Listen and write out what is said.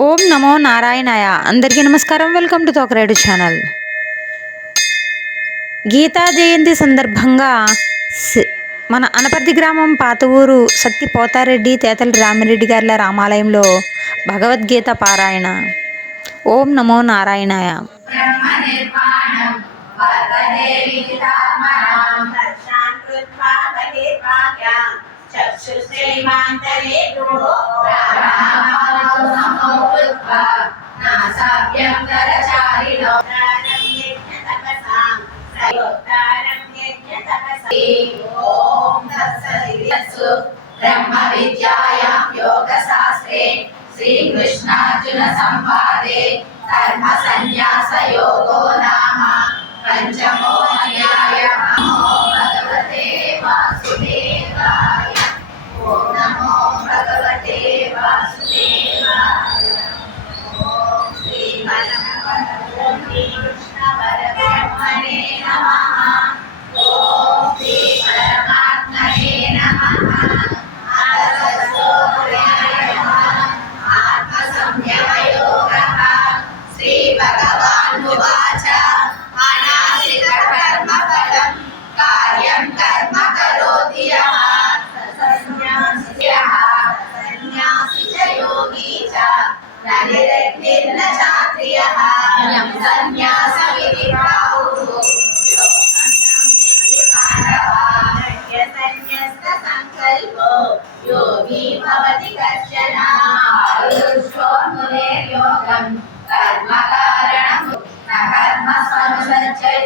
ఓం నమో నారాయణాయ. అందరికీ నమస్కారం. Welcome to Tokaredu channel. Gita Jayanti సందర్భంగా మన అనపర్తి గ్రామం పాత ఊరు సత్తి పోతారెడ్డి తేతల రామిరెడ్డి గారిల రామాలయంలో భగవద్గీత పారాయణ. ఓం నమో నారాయణాయ. ब्रह्मनिर्माणं वरदेवीतात्मनां रक्षान् कृत्वा बहिर्भाग्यां चक्षुश्रीमान्तरे गुणो रामावतो कृत्वा नासाभ्यं करचारिणो दानं यज्ञतपसां सयोद्धारं यज्ञतपसा ॐ तत्सदित्सु ब्रह्मविद्यायां योगशास्त्रे श्रीकृष्णार्जुनसंवादे कर्मसन्न्यासयोगो नाम पञ्चमोऽध्यायः ఉవాచ అనాసిక కర్మ ఫలం కార్యం కర్మ కరోతి యః సన్యాసి యః సన్యాసి చ యోగి చ. ననిరగ్నిర్న చాత్రియః సన్యాస విధి ప్రాహుః సంకల్పో